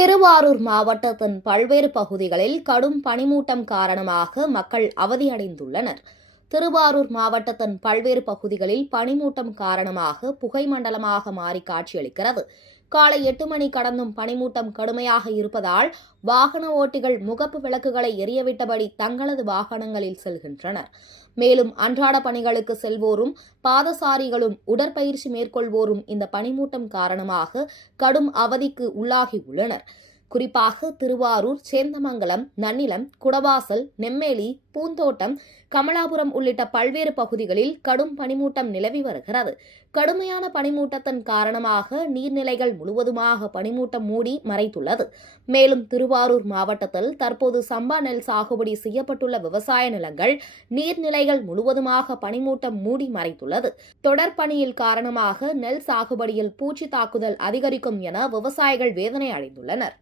திருவாரூர் மாவட்டத்தின் பல்வேறு பகுதிகளில் கடும் பனிமூட்டம் காரணமாக மக்கள் அவதியடைந்துள்ளனர். திருவாரூர் மாவட்டத்தின் பல்வேறு பகுதிகளில் பனிமூட்டம் காரணமாக புகை மண்டலமாக மாறி காட்சியளிக்கிறது. காலை 8 மணி கடந்தும் பனிமூட்டம் கடுமையாக இருப்பதால் வாகன ஓட்டிகள் முகப்பு விளக்குகளை எரியவிட்டபடி தங்களது வாகனங்களில் செல்கின்றனர். மேலும் அன்றாட பணிகளுக்கு செல்வோரும் பாதசாரிகளும் உடற்பயிற்சி மேற்கொள்வோரும் இந்த பனிமூட்டம் காரணமாக கடும் அவதிக்கு உள்ளாகியுள்ளனர். குறிப்பாக திருவாரூர், சேந்தமங்கலம், நன்னிலம், குடவாசல், நெம்மேலி, பூந்தோட்டம், கமலாபுரம் உள்ளிட்ட பல்வேறு பகுதிகளில் கடும் பனிமூட்டம் நிலவி வருகிறது. கடுமையான பனிமூட்டத்தின் காரணமாக நீர்நிலைகள் முழுவதுமாக பனிமூட்டம் மூடி மறைத்துள்ளது. மேலும் திருவாரூர் மாவட்டத்தில் தற்போது சம்பா நெல் சாகுபடி செய்யப்பட்டுள்ள விவசாய நிலங்கள், நீர்நிலைகள் முழுவதுமாக பனிமூட்டம் மூடி மறைத்துள்ளது. தொடர் பனியில் காரணமாக நெல் சாகுபடியில் பூச்சி தாக்குதல் அதிகரிக்கும் என விவசாயிகள் வேதனை அடைந்துள்ளனர்.